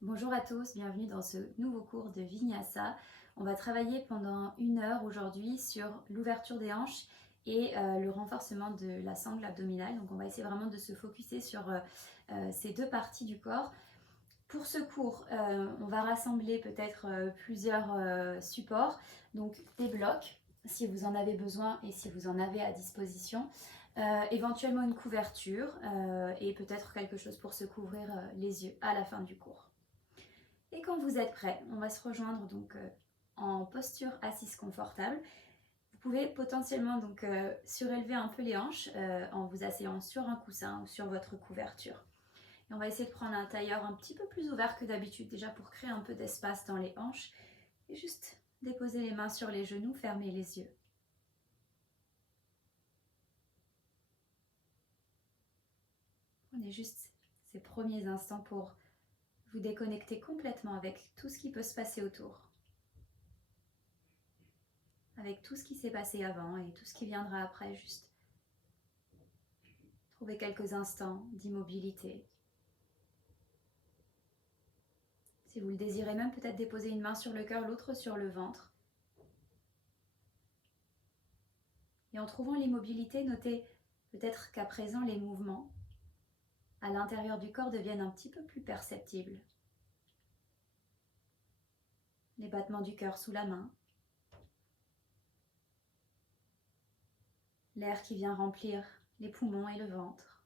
Bonjour à tous, bienvenue dans ce nouveau cours de Vinyasa. On va travailler pendant 1 heure aujourd'hui sur l'ouverture des hanches et le renforcement de la sangle abdominale. Donc on va essayer vraiment de se focuser sur ces deux parties du corps. Pour ce cours, on va rassembler peut-être plusieurs supports, donc des blocs si vous en avez besoin et si vous en avez à disposition. Éventuellement une couverture et peut-être quelque chose pour se couvrir les yeux à la fin du cours. Et quand vous êtes prêt, on va se rejoindre donc en posture assise confortable. Vous pouvez potentiellement donc surélever un peu les hanches en vous asseyant sur un coussin ou sur votre couverture. Et on va essayer de prendre un tailleur un petit peu plus ouvert que d'habitude, déjà pour créer un peu d'espace dans les hanches. Et juste déposer les mains sur les genoux, fermer les yeux. Prenez juste ces premiers instants pour vous déconnecter complètement avec tout ce qui peut se passer autour. Avec tout ce qui s'est passé avant et tout ce qui viendra après, juste trouver quelques instants d'immobilité. Si vous le désirez même, peut-être déposer une main sur le cœur, l'autre sur le ventre. Et en trouvant l'immobilité, notez peut-être qu'à présent, les mouvements à l'intérieur du corps deviennent un petit peu plus perceptibles. Les battements du cœur sous la main. L'air qui vient remplir les poumons et le ventre.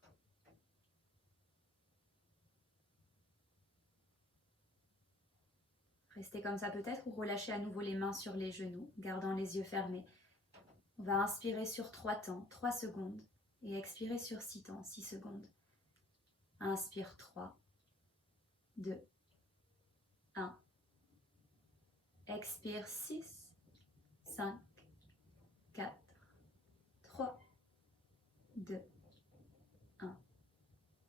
Restez comme ça peut-être ou relâchez à nouveau les mains sur les genoux, gardant les yeux fermés. On va inspirer sur 3 temps, 3 secondes, et expirer sur 6 temps, 6 secondes. Inspire 3, 2, 1. Expire 6, 5, 4, 3, 2, 1.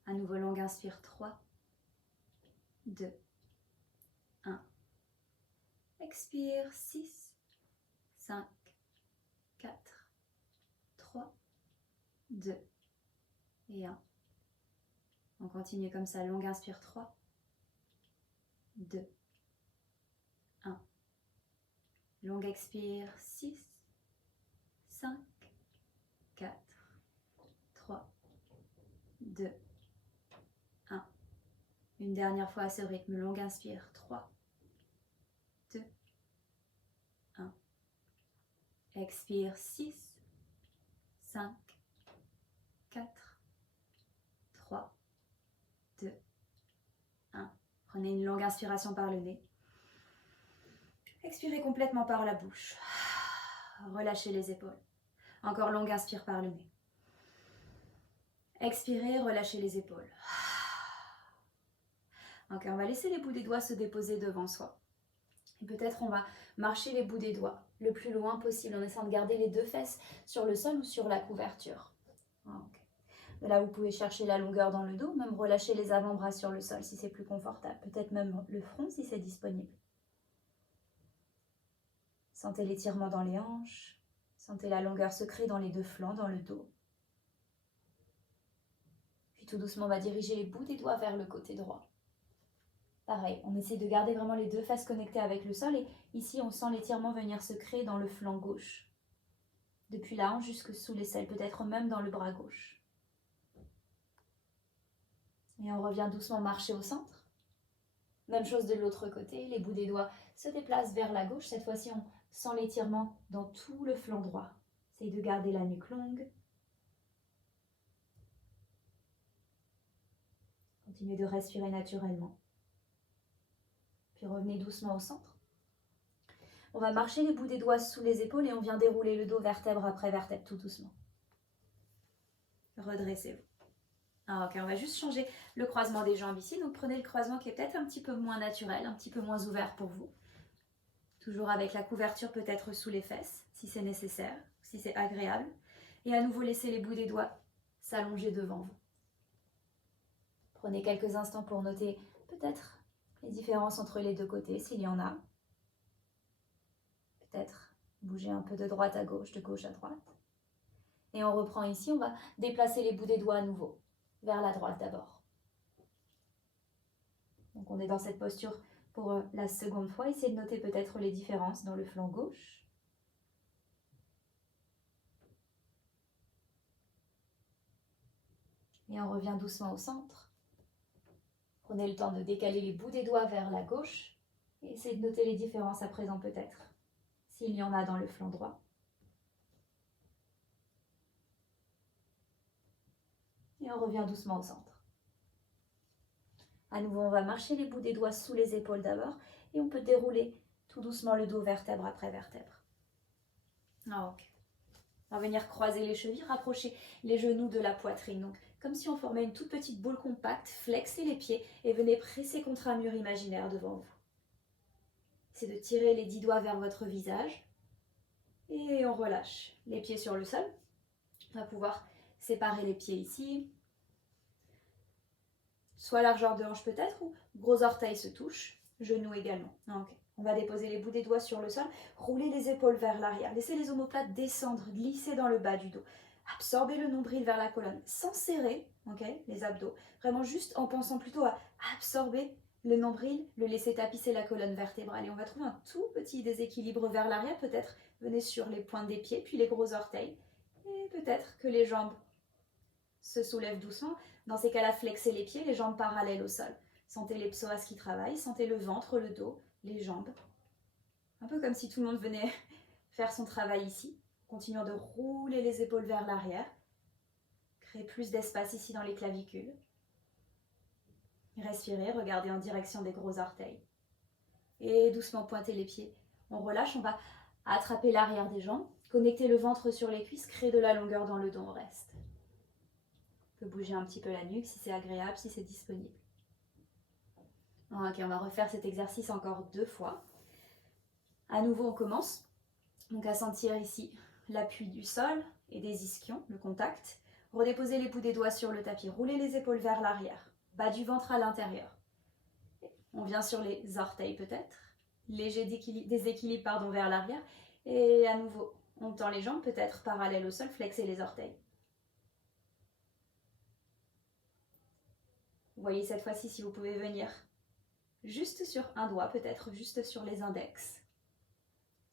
À nouveau longue inspire 3, 2, 1. Expire 6, 5, 4, 3, 2 et 1. On continue comme ça, longue inspire 3, 2, 1. Longue expire 6, 5, 4, 3, 2, 1. Une dernière fois à ce rythme, longue inspire 3, 2, 1. Expire 6, 5, 4, 3, 2, 1. Prenez une longue inspiration par le nez. Expirez complètement par la bouche. Relâchez les épaules. Encore longue inspire par le nez. Expirez, relâchez les épaules. Ok, on va laisser les bouts des doigts se déposer devant soi. Et peut-être on va marcher les bouts des doigts le plus loin possible en essayant de garder les deux fesses sur le sol ou sur la couverture. Okay. De là, vous pouvez chercher la longueur dans le dos, même relâcher les avant-bras sur le sol si c'est plus confortable. Peut-être même le front si c'est disponible. Sentez l'étirement dans les hanches. Sentez la longueur se créer dans les deux flancs, dans le dos. Puis tout doucement, on va diriger les bouts des doigts vers le côté droit. Pareil, on essaie de garder vraiment les deux fesses connectées avec le sol et ici on sent l'étirement venir se créer dans le flanc gauche. Depuis la hanche jusque sous l'aisselle, peut-être même dans le bras gauche. Et on revient doucement marcher au centre. Même chose de l'autre côté, les bouts des doigts se déplacent vers la gauche. Cette fois-ci, on sent l'étirement dans tout le flanc droit. Essayez de garder la nuque longue. Continuez de respirer naturellement. Puis revenez doucement au centre. On va marcher les bouts des doigts sous les épaules et on vient dérouler le dos vertèbre après vertèbre tout doucement. Redressez-vous. Ok, on va juste changer le croisement des jambes ici. Donc prenez le croisement qui est peut-être un petit peu moins naturel, un petit peu moins ouvert pour vous. Toujours avec la couverture peut-être sous les fesses, si c'est nécessaire, si c'est agréable. Et à nouveau, laissez les bouts des doigts s'allonger devant vous. Prenez quelques instants pour noter peut-être les différences entre les deux côtés, s'il y en a. Peut-être bouger un peu de droite à gauche, de gauche à droite. Et on reprend ici, on va déplacer les bouts des doigts à nouveau, vers la droite d'abord. Donc on est dans cette posture pour la seconde fois. Essayez de noter peut-être les différences dans le flanc gauche. Et on revient doucement au centre. Prenez le temps de décaler les bouts des doigts vers la gauche. Et essayez de noter les différences à présent peut-être, s'il y en a dans le flanc droit. Et on revient doucement au centre. À nouveau, on va marcher les bouts des doigts sous les épaules d'abord. Et on peut dérouler tout doucement le dos vertèbre après vertèbre. Ok. On va venir croiser les chevilles, rapprocher les genoux de la poitrine. Donc, comme si on formait une toute petite boule compacte, flexez les pieds et venez presser contre un mur imaginaire devant vous. C'est de tirer les 10 doigts vers votre visage. Et on relâche les pieds sur le sol. On va pouvoir séparer les pieds ici. Soit largeur de hanche peut-être, ou gros orteils se touchent, genoux également. Ok. On va déposer les bouts des doigts sur le sol, rouler les épaules vers l'arrière, laisser les omoplates descendre, glisser dans le bas du dos. Absorber le nombril vers la colonne, sans serrer les abdos, vraiment juste en pensant plutôt à absorber le nombril, le laisser tapisser la colonne vertébrale. Et on va trouver un tout petit déséquilibre vers l'arrière, peut-être venez sur les pointes des pieds, puis les gros orteils. Et peut-être que les jambes se soulèvent doucement. Dans ces cas-là, flexez les pieds, les jambes parallèles au sol. Sentez les psoas qui travaillent, sentez le ventre, le dos, les jambes. Un peu comme si tout le monde venait faire son travail ici. Continuons de rouler les épaules vers l'arrière. Créez plus d'espace ici dans les clavicules. Respirez, regardez en direction des gros orteils. Et doucement pointez les pieds. On relâche, on va attraper l'arrière des jambes, connecter le ventre sur les cuisses, créer de la longueur dans le dos, on reste. On peut bouger un petit peu la nuque si c'est agréable, si c'est disponible. Ok, on va refaire cet exercice encore 2 fois. À nouveau, on commence. Donc à sentir ici l'appui du sol et des ischions, le contact. Redéposez les bouts des doigts sur le tapis. Roulez les épaules vers l'arrière. Bas du ventre à l'intérieur. On vient sur les orteils peut-être. Léger déséquilibre vers l'arrière. Et à nouveau, on tend les jambes peut-être parallèles au sol. Flexez les orteils. Vous voyez cette fois-ci si vous pouvez venir juste sur un doigt, peut-être juste sur les index.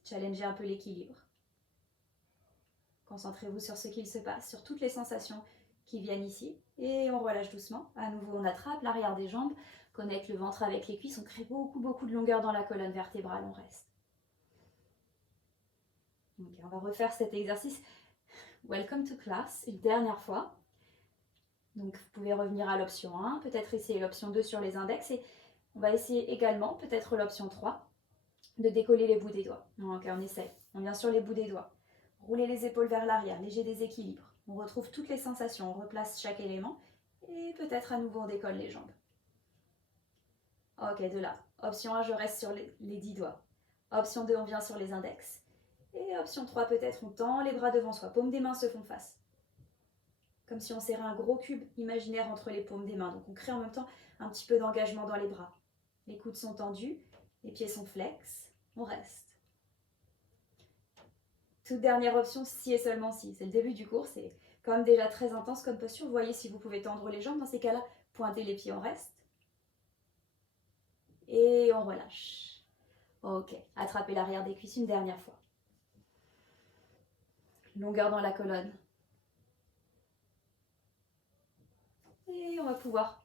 Challengez un peu l'équilibre. Concentrez-vous sur ce qu'il se passe, sur toutes les sensations qui viennent ici. Et on relâche doucement. À nouveau, on attrape l'arrière des jambes, connecte le ventre avec les cuisses. On crée beaucoup de longueur dans la colonne vertébrale. On reste. Okay, on va refaire cet exercice. Welcome to class, une dernière fois. Donc, vous pouvez revenir à l'option 1, peut-être essayer l'option 2 sur les index. Et on va essayer également, peut-être l'option 3, de décoller les bouts des doigts. Ok, on essaye. On vient sur les bouts des doigts. Roulez les épaules vers l'arrière, léger déséquilibre. On retrouve toutes les sensations, on replace chaque élément. Et peut-être à nouveau, on décolle les jambes. Ok, de là. Option 1, je reste sur les 10 doigts. Option 2, on vient sur les index. Et option 3, peut-être, on tend les bras devant soi. Paumes des mains se font face. Comme si on serrait un gros cube imaginaire entre les paumes des mains. Donc on crée en même temps un petit peu d'engagement dans les bras. Les coudes sont tendus, les pieds sont flex. On reste. Toute dernière option, si et seulement si. C'est le début du cours, c'est quand même déjà très intense comme posture. Vous voyez si vous pouvez tendre les jambes. Dans ces cas-là, pointez les pieds, on reste. Et on relâche. Ok, attrapez l'arrière des cuisses une dernière fois. Longueur dans la colonne. Et on va pouvoir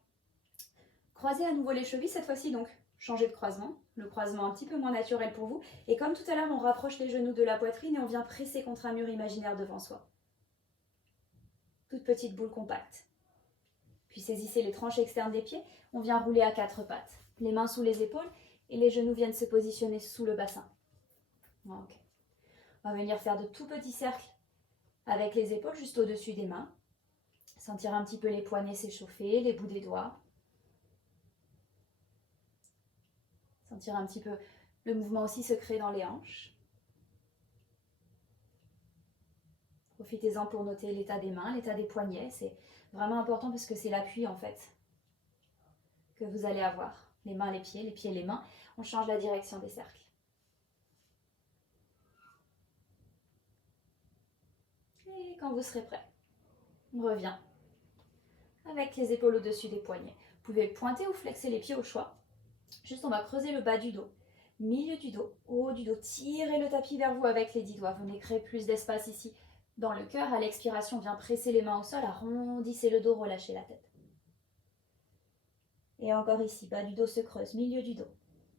croiser à nouveau les chevilles, cette fois-ci donc changer de croisement, le croisement un petit peu moins naturel pour vous. Et comme tout à l'heure, on rapproche les genoux de la poitrine et on vient presser contre un mur imaginaire devant soi. Toute petite boule compacte. Puis saisissez les tranches externes des pieds, on vient rouler à 4 pattes. Les mains sous les épaules et les genoux viennent se positionner sous le bassin. Okay. On va venir faire de tout petits cercles avec les épaules juste au-dessus des mains. Sentir un petit peu les poignets s'échauffer, les bouts des doigts. Sentir un petit peu le mouvement aussi se créer dans les hanches. Profitez-en pour noter l'état des mains, l'état des poignets. C'est vraiment important parce que c'est l'appui en fait que vous allez avoir. Les mains, les pieds, les mains. On change la direction des cercles. Et quand vous serez prêt, on revient avec les épaules au-dessus des poignets. Vous pouvez pointer ou flexer les pieds au choix. Juste, on va creuser le bas du dos, milieu du dos, haut du dos. Tirez le tapis vers vous avec les 10 doigts. Venez créer plus d'espace ici dans le cœur. À l'expiration, viens presser les mains au sol, arrondissez le dos, relâchez la tête. Et encore ici, bas du dos se creuse, milieu du dos,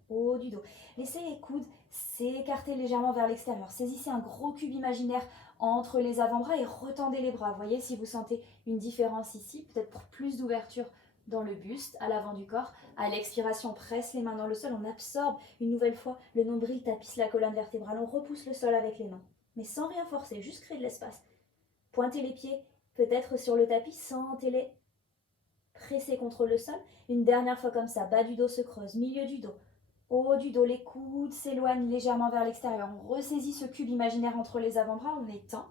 haut du dos. Laissez les coudes s'écarter légèrement vers l'extérieur. Saisissez un gros cube imaginaire entre les avant-bras et retendez les bras. Voyez si vous sentez une différence ici, peut-être pour plus d'ouverture dans le buste, à l'avant du corps. À l'expiration, on presse les mains dans le sol, on absorbe une nouvelle fois le nombril, tapisse la colonne vertébrale, on repousse le sol avec les mains, mais sans rien forcer, juste créer de l'espace. Pointez les pieds, peut-être sur le tapis, sentez-les presser contre le sol. Une dernière fois comme ça, bas du dos se creuse, milieu du dos, haut du dos, les coudes s'éloignent légèrement vers l'extérieur. On ressaisit ce cube imaginaire entre les avant-bras, on étend.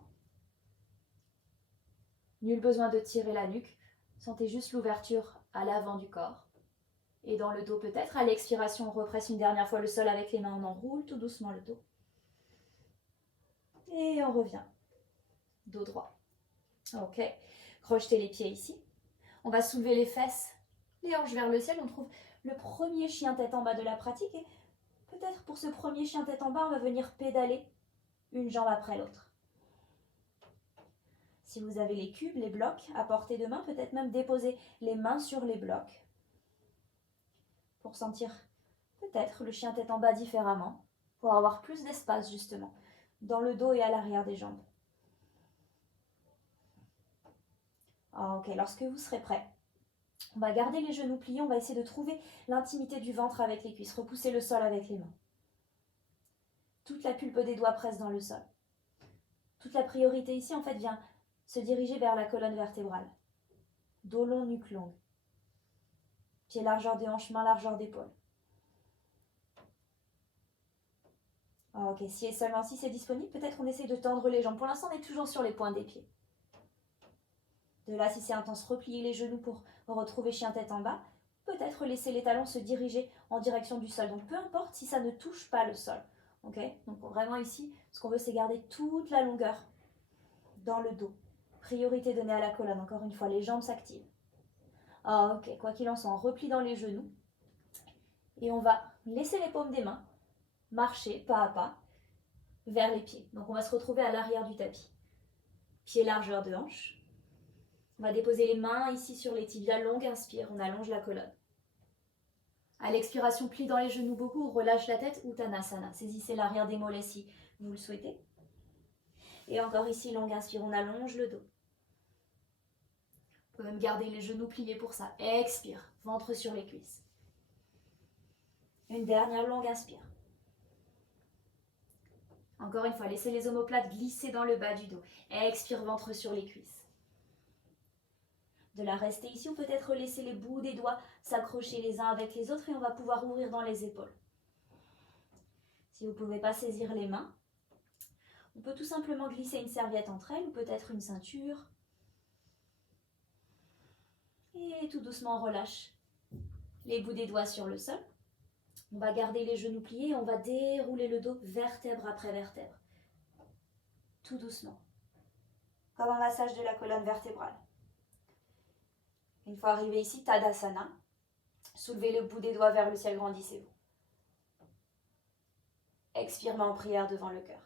Nul besoin de tirer la nuque, sentez juste l'ouverture à l'avant du corps. Et dans le dos peut-être. À l'expiration, on represse une dernière fois le sol avec les mains, on enroule tout doucement le dos. Et on revient. Dos droit. Ok. Crochetez les pieds ici. On va soulever les fesses, les hanches vers le ciel. On trouve le premier chien tête en bas de la pratique. Et peut-être pour ce premier chien tête en bas, on va venir pédaler une jambe après l'autre. Si vous avez les cubes, les blocs à portée de main, peut-être même déposer les mains sur les blocs pour sentir peut-être le chien tête en bas différemment, pour avoir plus d'espace justement dans le dos et à l'arrière des jambes. Ok, lorsque vous serez prêt, on va garder les genoux pliés, on va essayer de trouver l'intimité du ventre avec les cuisses, repousser le sol avec les mains. Toute la pulpe des doigts presse dans le sol. Toute la priorité ici en fait vient se diriger vers la colonne vertébrale. Dos long, nuque longue. Pied largeur des hanches, main largeur d'épaule. Ok, si et seulement si c'est disponible, peut-être on essaie de tendre les jambes. Pour l'instant, on est toujours sur les points des pieds. De là, si c'est intense, repliez les genoux pour retrouver chien tête en bas. Peut-être laisser les talons se diriger en direction du sol. Donc peu importe si ça ne touche pas le sol. Ok, donc vraiment ici, ce qu'on veut, c'est garder toute la longueur dans le dos. Priorité donnée à la colonne. Encore une fois, les jambes s'activent. Ok, quoi qu'il en soit, on replie dans les genoux. Et on va laisser les paumes des mains marcher pas à pas vers les pieds. Donc on va se retrouver à l'arrière du tapis. Pied largeur de hanche. On va déposer les mains ici sur les tibias longues, inspire, on allonge la colonne. À l'expiration, plie dans les genoux beaucoup, relâche la tête, Uttanasana. Saisissez l'arrière des mollets si vous le souhaitez. Et encore ici, longue inspire, on allonge le dos. Vous pouvez même garder les genoux pliés pour ça. Expire, ventre sur les cuisses. Une dernière longue inspire. Encore une fois, laissez les omoplates glisser dans le bas du dos. Expire, ventre sur les cuisses. De la rester ici, ou peut-être laisser les bouts des doigts s'accrocher les uns avec les autres et on va pouvoir ouvrir dans les épaules. Si vous ne pouvez pas saisir les mains, on peut tout simplement glisser une serviette entre elles ou peut-être une ceinture. Et tout doucement, on relâche les bouts des doigts sur le sol. On va garder les genoux pliés et on va dérouler le dos vertèbre après vertèbre. Tout doucement. Comme un massage de la colonne vertébrale. Une fois arrivé ici, Tadasana. Soulevez le bout des doigts vers le ciel, grandissez-vous. Expire, main en prière devant le cœur.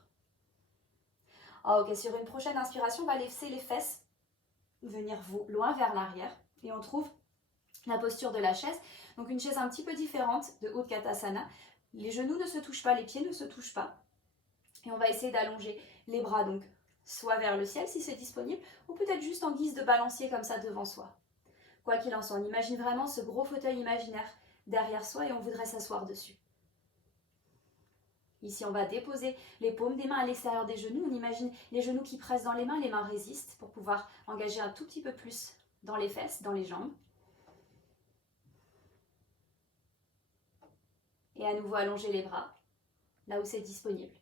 Ok, sur une prochaine inspiration, on va laisser les fesses venir loin vers l'arrière. Et on trouve la posture de la chaise. Donc une chaise un petit peu différente de Utkatasana. Les genoux ne se touchent pas, les pieds ne se touchent pas. Et on va essayer d'allonger les bras, donc soit vers le ciel si c'est disponible, ou peut-être juste en guise de balancier comme ça devant soi. Quoi qu'il en soit, on imagine vraiment ce gros fauteuil imaginaire derrière soi et on voudrait s'asseoir dessus. Ici, on va déposer les paumes des mains à l'extérieur des genoux. On imagine les genoux qui pressent dans les mains résistent pour pouvoir engager un tout petit peu plus dans les fesses, dans les jambes. Et à nouveau, allonger les bras, là où c'est disponible.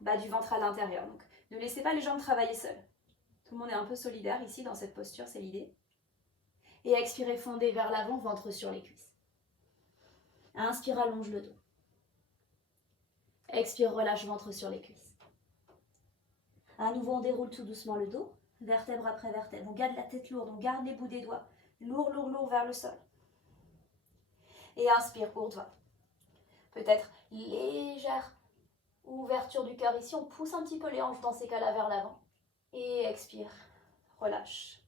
Bas du ventre à l'intérieur. Donc, ne laissez pas les jambes travailler seules. Tout le monde est un peu solidaire ici dans cette posture, c'est l'idée. Et expirez, fondez vers l'avant, ventre sur les cuisses. Inspire, allonge le dos. Expire, relâche, ventre sur les cuisses. À nouveau, on déroule tout doucement le dos, vertèbre après vertèbre. On garde la tête lourde, on garde les bouts des doigts. Lourd, lourd, lourd vers le sol. Et inspire, Urdhva. Peut-être légère ouverture du cœur ici. On pousse un petit peu les hanches dans ces cas-là vers l'avant. Et expire, relâche.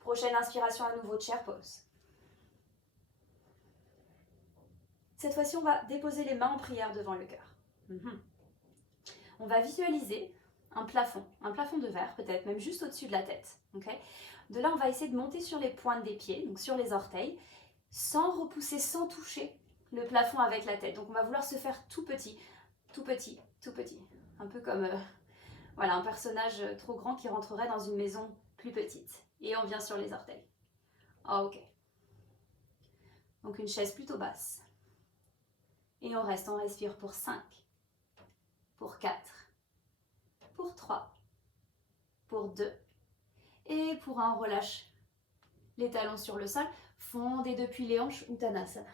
Prochaine inspiration à nouveau, chair pose. Cette fois-ci, on va déposer les mains en prière devant le cœur. On va visualiser un plafond de verre peut-être, même juste au-dessus de la tête. Okay. De là, on va essayer de monter sur les pointes des pieds, donc sur les orteils, sans repousser, sans toucher le plafond avec la tête. Donc on va vouloir se faire tout petit, tout petit, tout petit. Un peu comme voilà, un personnage trop grand qui rentrerait dans une maison plus petite. Et on vient sur les orteils. Ah, ok. Donc une chaise plutôt basse. Et on reste, on respire pour 5, pour 4, pour 3, pour 2. Et pour 1, on relâche les talons sur le sol. Fondez depuis les hanches, Uttanasana.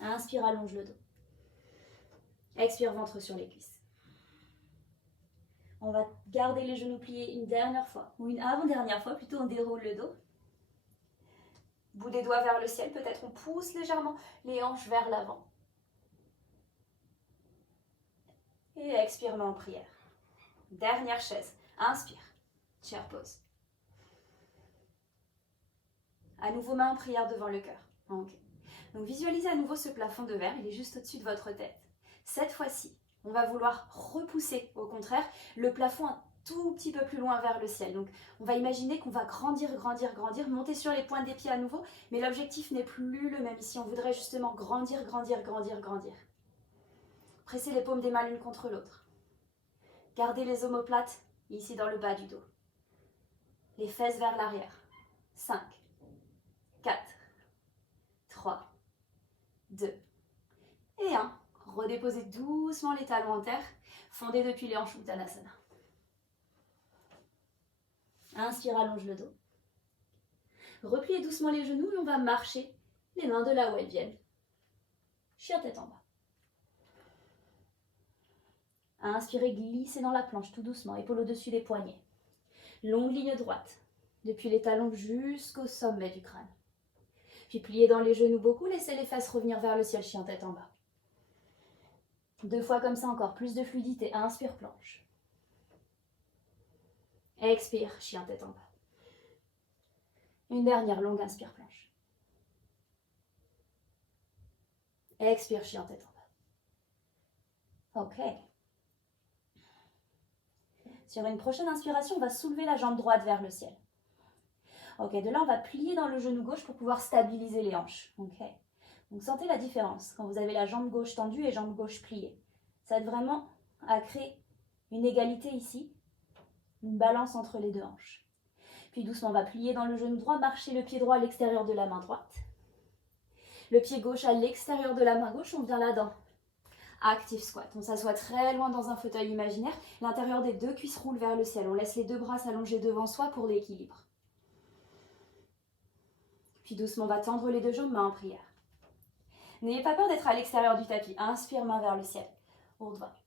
Inspire, allonge le dos. Expire, ventre sur les cuisses. On va garder les genoux pliés une dernière fois, ou une avant-dernière fois, plutôt on déroule le dos. Bout des doigts vers le ciel, peut-être on pousse légèrement les hanches vers l'avant. Et expire, main en prière. Dernière chaise. Inspire, chair pose. À nouveau, main en prière devant le cœur. Okay. Donc visualisez à nouveau ce plafond de verre, il est juste au-dessus de votre tête. Cette fois-ci, on va vouloir repousser, au contraire, le plafond un tout petit peu plus loin vers le ciel. Donc on va imaginer qu'on va grandir, grandir, grandir, monter sur les pointes des pieds à nouveau, mais l'objectif n'est plus le même ici. On voudrait justement grandir, grandir, grandir, grandir. Pressez les paumes des mains l'une contre l'autre. Gardez les omoplates ici dans le bas du dos. Les fesses vers l'arrière. 5, 4, 3, 2 et 1. Redéposez doucement les talons en terre. Fondez depuis les hanches, Uttanasana. Inspire, allonge le dos. Repliez doucement les genoux et on va marcher les mains de là où elles viennent. Chien tête en bas. Inspirez, glissez dans la planche tout doucement, épaule au-dessus des poignets. Longue ligne droite, depuis les talons jusqu'au sommet du crâne. Puis pliez dans les genoux beaucoup, laissez les fesses revenir vers le ciel, chien tête en bas. 2 fois comme ça encore, plus de fluidité. Inspire, planche. Expire, chien tête en bas. Une dernière longue inspire, planche. Expire, chien tête en bas. Ok. Sur une prochaine inspiration, on va soulever la jambe droite vers le ciel. Ok, de là, on va plier dans le genou gauche pour pouvoir stabiliser les hanches. Ok. Donc, sentez la différence quand vous avez la jambe gauche tendue et jambe gauche pliée. Ça aide vraiment à créer une égalité ici, une balance entre les deux hanches. Puis doucement, on va plier dans le genou droit, marcher le pied droit à l'extérieur de la main droite. Le pied gauche à l'extérieur de la main gauche, on vient là-dedans. Active squat. On s'assoit très loin dans un fauteuil imaginaire. L'intérieur des 2 cuisses roule vers le ciel. On laisse les 2 bras s'allonger devant soi pour l'équilibre. Puis doucement, on va tendre les 2 jambes, main en prière. N'ayez pas peur d'être à l'extérieur du tapis. Inspire, main vers le ciel. Urdhva.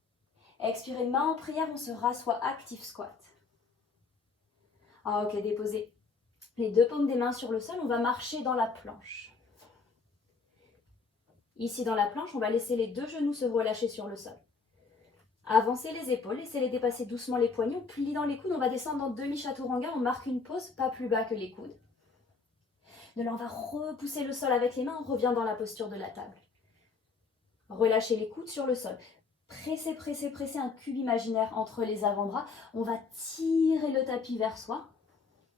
Expirez, main en prière, on se rassoit. Active squat. Ah, ok, déposez les 2 paumes des mains sur le sol. On va marcher dans la planche. Ici, dans la planche, on va laisser les 2 genoux se relâcher sur le sol. Avancez les épaules, laissez-les dépasser doucement les poignets. On plie dans les coudes, on va descendre en demi-chaturanga. On marque une pause, pas plus bas que les coudes. De là, on va repousser le sol avec les mains. On revient dans la posture de la table. Relâchez les coudes sur le sol. Pressez, pressez, pressez un cube imaginaire entre les avant-bras. On va tirer le tapis vers soi.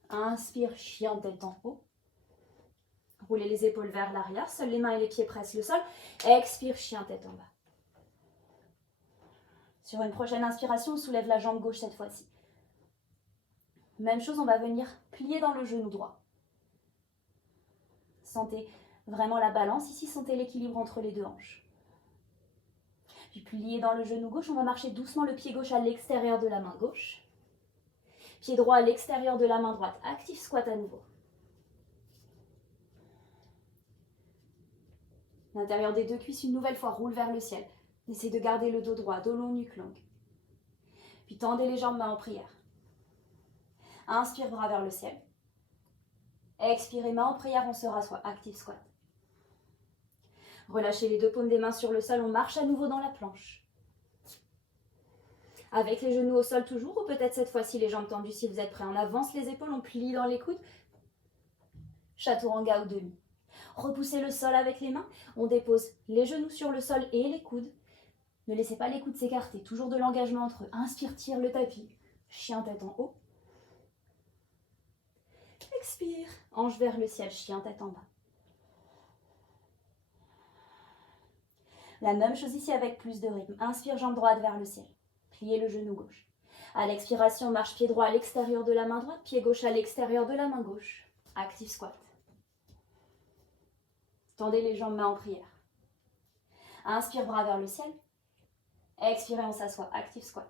Inspire, chien tête en haut. Roulez les épaules vers l'arrière. Seuls les mains et les pieds pressent le sol. Expire, chien tête en bas. Sur une prochaine inspiration, on soulève la jambe gauche cette fois-ci. Même chose, on va venir plier dans le genou droit. Sentez vraiment la balance. Ici, sentez l'équilibre entre les 2 hanches. Puis plier dans le genou gauche, on va marcher doucement le pied gauche à l'extérieur de la main gauche. Pied droit à l'extérieur de la main droite. Active squat à nouveau. L'intérieur des 2 cuisses, une nouvelle fois, roule vers le ciel. Essayez de garder le dos droit, dos long, nuque longue. Puis tendez les jambes, main en prière. Inspire, bras vers le ciel. Expirez, main en prière, on se rassoit. Active squat. Relâchez les deux paumes des mains sur le sol, on marche à nouveau dans la planche. Avec les genoux au sol toujours, ou peut-être cette fois-ci les jambes tendues si vous êtes prêts. On avance les épaules, on plie dans les coudes. Chaturanga ou demi. Repoussez le sol avec les mains. On dépose les genoux sur le sol et les coudes. Ne laissez pas les coudes s'écarter. Toujours de l'engagement entre eux. Inspire, tire le tapis. Chien tête en haut. Expire. Hanche vers le ciel. Chien tête en bas. La même chose ici avec plus de rythme. Inspire, jambe droite vers le ciel. Pliez le genou gauche. À l'expiration, marche pied droit à l'extérieur de la main droite. Pied gauche à l'extérieur de la main gauche. Active squat. Tendez les jambes, main en prière. Inspire, bras vers le ciel. Expirez, on s'assoit. Active squat.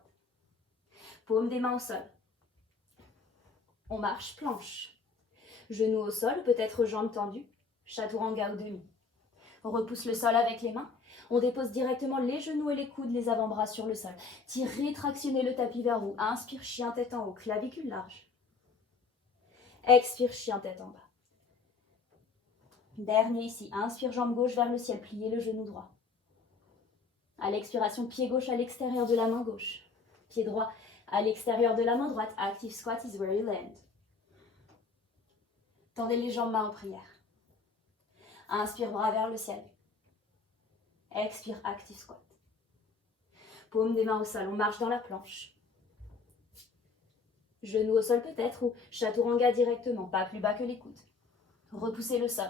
Paume des mains au sol. On marche planche. Genoux au sol, peut-être jambes tendues. Chaturanga ou demi. On repousse le sol avec les mains. On dépose directement les genoux et les coudes, les avant-bras sur le sol. Tirez, tractionnez le tapis vers vous. Inspire, chien tête en haut, clavicule large. Expire, chien tête en bas. Dernier ici. Inspire, jambe gauche vers le ciel. Pliez le genou droit. À l'expiration, pied gauche à l'extérieur de la main gauche. Pied droit à l'extérieur de la main droite. Active squat is where you land. Tendez les jambes, main en prière. Inspire, bras vers le ciel. Expire, active squat. Paume des mains au sol, on marche dans la planche. Genoux au sol peut-être ou chaturanga directement, pas plus bas que les coudes. Repoussez le sol.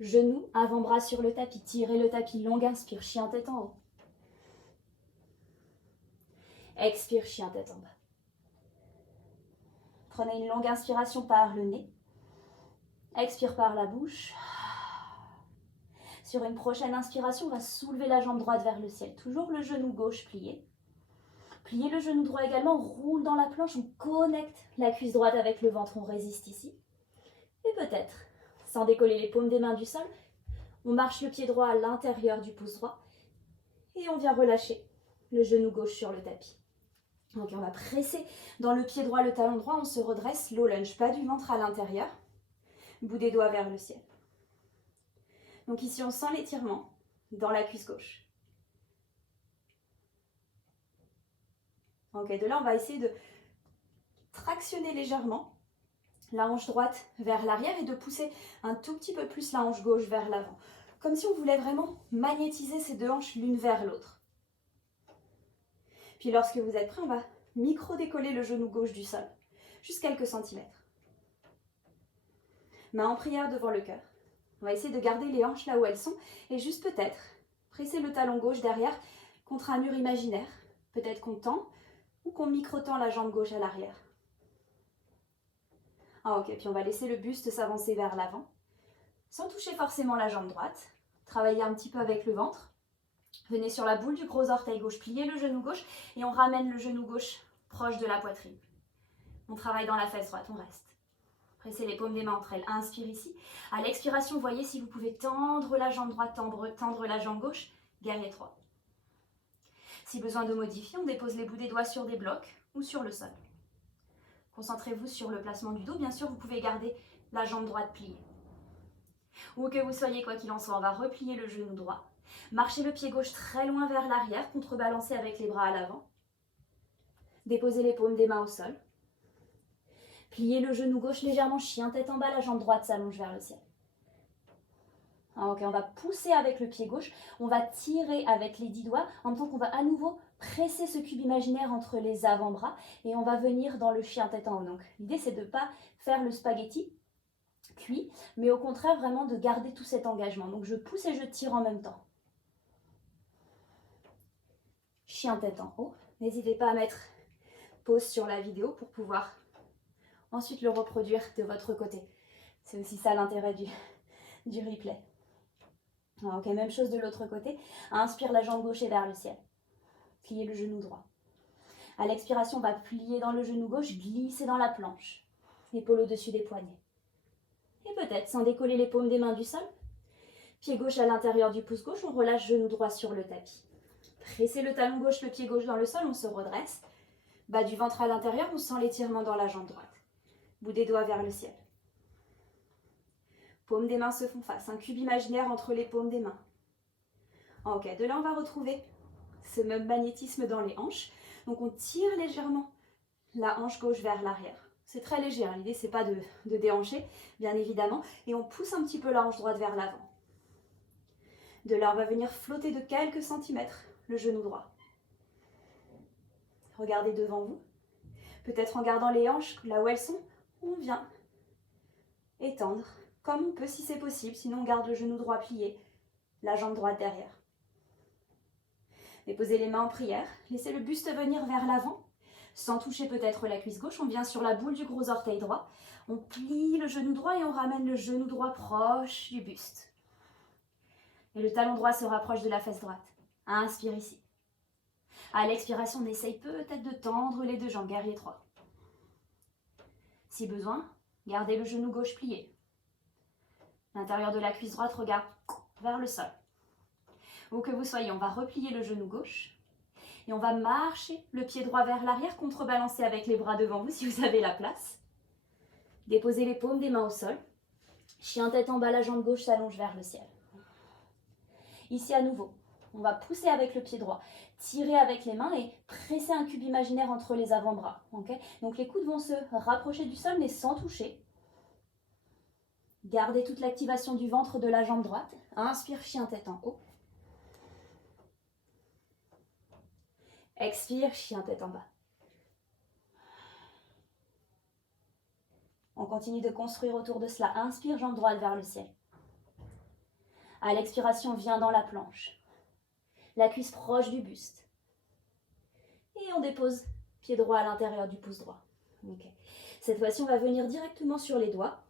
Genoux, avant-bras sur le tapis, tirez le tapis, longue inspire, chien tête en haut. Expire, chien tête en bas. Prenez une longue inspiration par le nez. Expire par la bouche. Sur une prochaine inspiration, on va soulever la jambe droite vers le ciel. Toujours le genou gauche plié. Pliez le genou droit également, on roule dans la planche, on connecte la cuisse droite avec le ventre, on résiste ici. Et peut-être, sans décoller les paumes des mains du sol, on marche le pied droit à l'intérieur du pouce droit et on vient relâcher le genou gauche sur le tapis. Donc on va presser dans le pied droit, le talon droit, on se redresse, low lunge, pas du ventre à l'intérieur, bout des doigts vers le ciel. Donc ici, on sent l'étirement dans la cuisse gauche. Ok, de là, on va essayer de tractionner légèrement la hanche droite vers l'arrière et de pousser un tout petit peu plus la hanche gauche vers l'avant. Comme si on voulait vraiment magnétiser ces deux hanches l'une vers l'autre. Puis lorsque vous êtes prêt, on va micro-décoller le genou gauche du sol, juste quelques centimètres. Main en prière devant le cœur. On va essayer de garder les hanches là où elles sont et juste peut-être presser le talon gauche derrière contre un mur imaginaire. Peut-être qu'on tend ou qu'on micro-tend la jambe gauche à l'arrière. Ah ok, puis on va laisser le buste s'avancer vers l'avant, sans toucher forcément la jambe droite. Travaillez un petit peu avec le ventre. Venez sur la boule du gros orteil gauche, pliez le genou gauche et on ramène le genou gauche proche de la poitrine. On travaille dans la fesse droite, on reste. Pressez les paumes des mains entre elles. Inspire ici. À l'expiration, voyez si vous pouvez tendre la jambe droite, tendre la jambe gauche. Guerrier 3. Si besoin de modifier, on dépose les bouts des doigts sur des blocs ou sur le sol. Concentrez-vous sur le placement du dos. Bien sûr, vous pouvez garder la jambe droite pliée. Où que vous soyez, quoi qu'il en soit, on va replier le genou droit. Marchez le pied gauche très loin vers l'arrière, contrebalancez avec les bras à l'avant. Déposez les paumes des mains au sol. Pliez le genou gauche légèrement, chien tête en bas, la jambe droite s'allonge vers le ciel. Ok, on va pousser avec le pied gauche, on va tirer avec les 10 doigts, en même temps qu'on va à nouveau presser ce cube imaginaire entre les avant-bras et on va venir dans le chien tête en haut. Donc l'idée c'est de ne pas faire le spaghetti cuit, mais au contraire vraiment de garder tout cet engagement. Donc je pousse et je tire en même temps. Chien tête en haut. N'hésitez pas à mettre pause sur la vidéo pour pouvoir ensuite le reproduire de votre côté. C'est aussi ça l'intérêt du replay. Ok, même chose de l'autre côté. Inspire la jambe gauche et vers le ciel. Pliez le genou droit. À l'expiration, on va plier dans le genou gauche, glisser dans la planche. Épaule au-dessus des poignets. Et peut-être, sans décoller les paumes des mains du sol, pied gauche à l'intérieur du pouce gauche, on relâche genou droit sur le tapis. Pressez le talon gauche, le pied gauche dans le sol, on se redresse. Bas du ventre à l'intérieur, on sent l'étirement dans la jambe droite. Bout des doigts vers le ciel. Paumes des mains se font face. Un cube imaginaire entre les paumes des mains. Ok, de là on va retrouver ce même magnétisme dans les hanches. Donc on tire légèrement la hanche gauche vers l'arrière. C'est très léger, hein. L'idée c'est pas de déhancher, bien évidemment. Et on pousse un petit peu la hanche droite vers l'avant. De là on va venir flotter de quelques centimètres le genou droit. Regardez devant vous. Peut-être en gardant les hanches là où elles sont, on vient étendre comme on peut si c'est possible. Sinon on garde le genou droit plié, la jambe droite derrière. Déposez les mains en prière, laissez le buste venir vers l'avant, sans toucher peut-être la cuisse gauche. On vient sur la boule du gros orteil droit, on plie le genou droit et on ramène le genou droit proche du buste. Et le talon droit se rapproche de la fesse droite. Inspire ici. À l'expiration, on essaye peut-être de tendre les deux jambes, guerrier 3. Si besoin, gardez le genou gauche plié. L'intérieur de la cuisse droite regarde vers le sol. Où que vous soyez, on va replier le genou gauche et on va marcher le pied droit vers l'arrière, contrebalancer avec les bras devant vous si vous avez la place. Déposez les paumes des mains au sol. Chien tête en bas, la jambe gauche s'allonge vers le ciel. Ici à nouveau, on va pousser avec le pied droit, tirer avec les mains et presser un cube imaginaire entre les avant-bras. Okay, donc les coudes vont se rapprocher du sol mais sans toucher. Gardez toute l'activation du ventre de la jambe droite. Inspire, chien tête en haut. Expire, chien tête en bas. On continue de construire autour de cela. Inspire, jambe droite vers le ciel. À l'expiration, viens dans la planche. La cuisse proche du buste. Et on dépose pied droit à l'intérieur du pouce droit. Okay. Cette fois-ci, on va venir directement sur les doigts.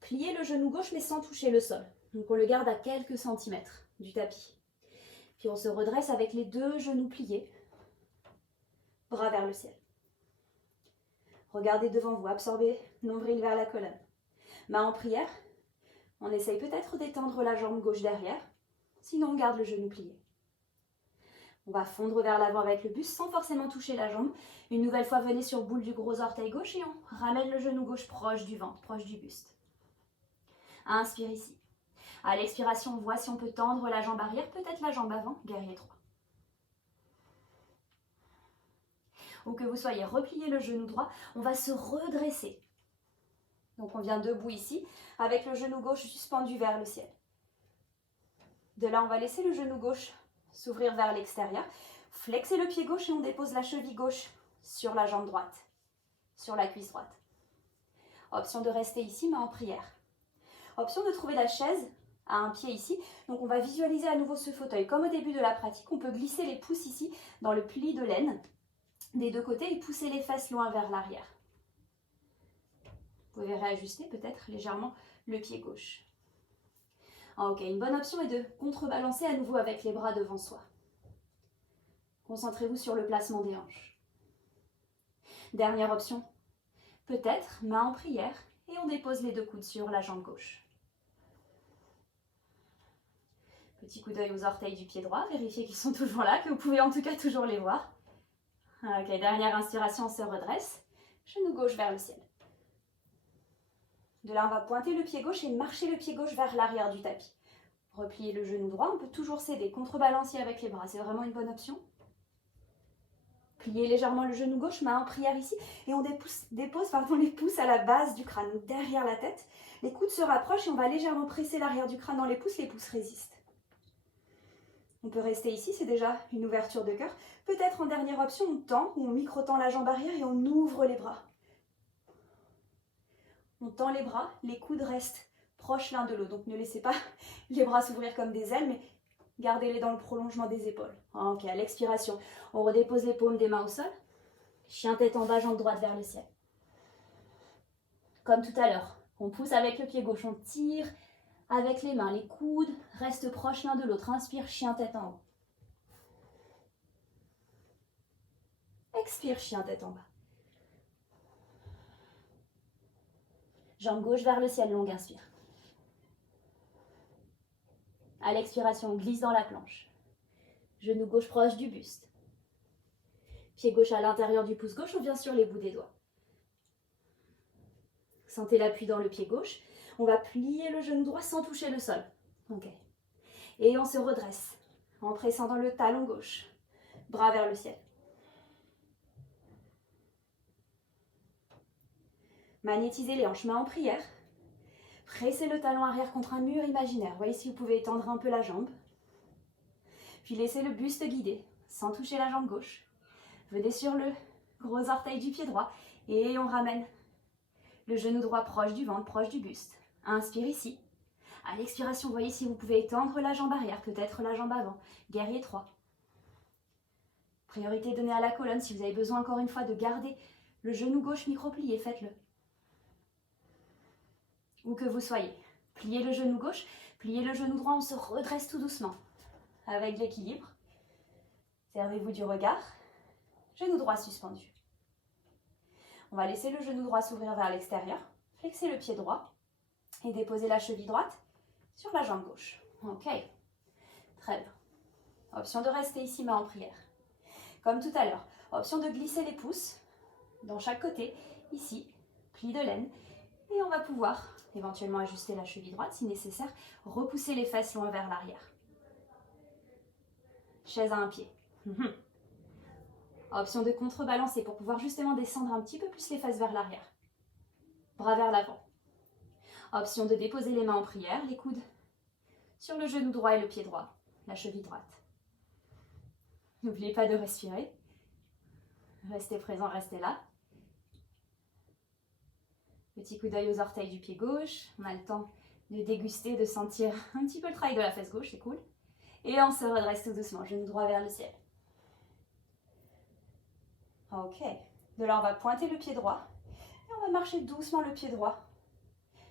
Plier le genou gauche mais sans toucher le sol. Donc on le garde à quelques centimètres du tapis. Puis on se redresse avec les deux genoux pliés. Bras vers le ciel. Regardez devant vous, absorbez nombril vers la colonne. Main en prière. On essaye peut-être d'étendre la jambe gauche derrière. Sinon on garde le genou plié. On va fondre vers l'avant avec le buste sans forcément toucher la jambe. Une nouvelle fois, venez sur boule du gros orteil gauche et on ramène le genou gauche proche du ventre, proche du buste. Inspire ici. À l'expiration, on voit si on peut tendre la jambe arrière, peut-être la jambe avant, guerrier 3. Où que vous soyez, repliez le genou droit, on va se redresser. Donc on vient debout ici, avec le genou gauche suspendu vers le ciel. De là, on va laisser le genou gauche s'ouvrir vers l'extérieur. Flexez le pied gauche et on dépose la cheville gauche sur la jambe droite, sur la cuisse droite. Option de rester ici, main en prière. Option de trouver la chaise à un pied ici. Donc on va visualiser à nouveau ce fauteuil. Comme au début de la pratique, on peut glisser les pouces ici dans le pli de laine des deux côtés et pousser les fesses loin vers l'arrière. Vous pouvez réajuster peut-être légèrement le pied gauche. Ok, une bonne option est de contrebalancer à nouveau avec les bras devant soi. Concentrez-vous sur le placement des hanches. Dernière option, peut-être main en prière et on dépose les deux coudes sur la jambe gauche. Petit coup d'œil aux orteils du pied droit, vérifiez qu'ils sont toujours là, que vous pouvez en tout cas toujours les voir. Ok, dernière inspiration, on se redresse. Genou gauche vers le ciel. De là, on va pointer le pied gauche et marcher le pied gauche vers l'arrière du tapis. Replier le genou droit, on peut toujours céder, contrebalancer avec les bras, c'est vraiment une bonne option. Pliez légèrement le genou gauche, main en prière ici, et on dépose les pouces à la base du crâne, derrière la tête. Les coudes se rapprochent et on va légèrement presser l'arrière du crâne dans les pouces résistent. On peut rester ici, c'est déjà une ouverture de cœur. Peut-être en dernière option, on tend ou on micro-tend la jambe arrière et on ouvre les bras. On tend les bras, les coudes restent proches l'un de l'autre. Donc ne laissez pas les bras s'ouvrir comme des ailes, mais gardez-les dans le prolongement des épaules. Ok, à l'expiration, on redépose les paumes des mains au sol. Chien tête en bas, jambe droite vers le ciel. Comme tout à l'heure, on pousse avec le pied gauche, on tire avec les mains. Les coudes restent proches l'un de l'autre. Inspire, chien tête en haut. Expire, chien tête en bas. Jambe gauche vers le ciel, longue, inspire. À l'expiration, on glisse dans la planche. Genou gauche proche du buste. Pied gauche à l'intérieur du pouce gauche, on vient sur les bouts des doigts. Sentez l'appui dans le pied gauche. On va plier le genou droit sans toucher le sol. Ok. Et on se redresse en pressant dans le talon gauche. Bras vers le ciel. Magnétisez les hanches, mains en prière. Pressez le talon arrière contre un mur imaginaire. Voyez si vous pouvez étendre un peu la jambe. Puis laissez le buste guider, sans toucher la jambe gauche. Venez sur le gros orteil du pied droit et on ramène le genou droit proche du ventre, proche du buste. Inspire ici. À l'expiration, voyez si vous pouvez étendre la jambe arrière, peut-être la jambe avant. Guerrier 3. Priorité donnée à la colonne. Si vous avez besoin encore une fois de garder le genou gauche micro-plié, faites-le. Où que vous soyez. Pliez le genou gauche, pliez le genou droit, on se redresse tout doucement. Avec l'équilibre. Servez-vous du regard. Genou droit suspendu. On va laisser le genou droit s'ouvrir vers l'extérieur. Flexer le pied droit et déposer la cheville droite sur la jambe gauche. Ok, très bien. Option de rester ici, main en prière. Comme tout à l'heure, option de glisser les pouces dans chaque côté, ici, pli de laine. Et on va pouvoir éventuellement ajuster la cheville droite si nécessaire, repousser les fesses loin vers l'arrière. Chaise à un pied. Option de contrebalancer pour pouvoir justement descendre un petit peu plus les fesses vers l'arrière. Bras vers l'avant. Option de déposer les mains en prière, les coudes sur le genou droit et le pied droit, la cheville droite. N'oubliez pas de respirer. Restez présent, restez là. Petit coup d'œil aux orteils du pied gauche. On a le temps de déguster, de sentir un petit peu le travail de la fesse gauche, c'est cool. Et on se redresse tout doucement, genou droit vers le ciel. Ok. De là, on va pointer le pied droit. Et on va marcher doucement le pied droit.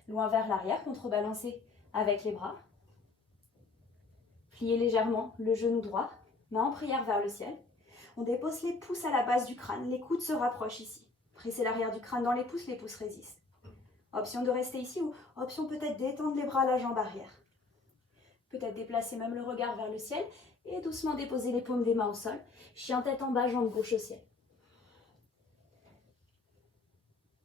Loin vers l'arrière, contrebalancer avec les bras. Pliez légèrement le genou droit, main en prière vers le ciel. On dépose les pouces à la base du crâne, les coudes se rapprochent ici. Pressez l'arrière du crâne dans les pouces résistent. Option de rester ici ou option peut-être d'étendre les bras à la jambe arrière. Peut-être déplacer même le regard vers le ciel et doucement déposer les paumes des mains au sol. Chien tête en bas, jambe gauche au ciel.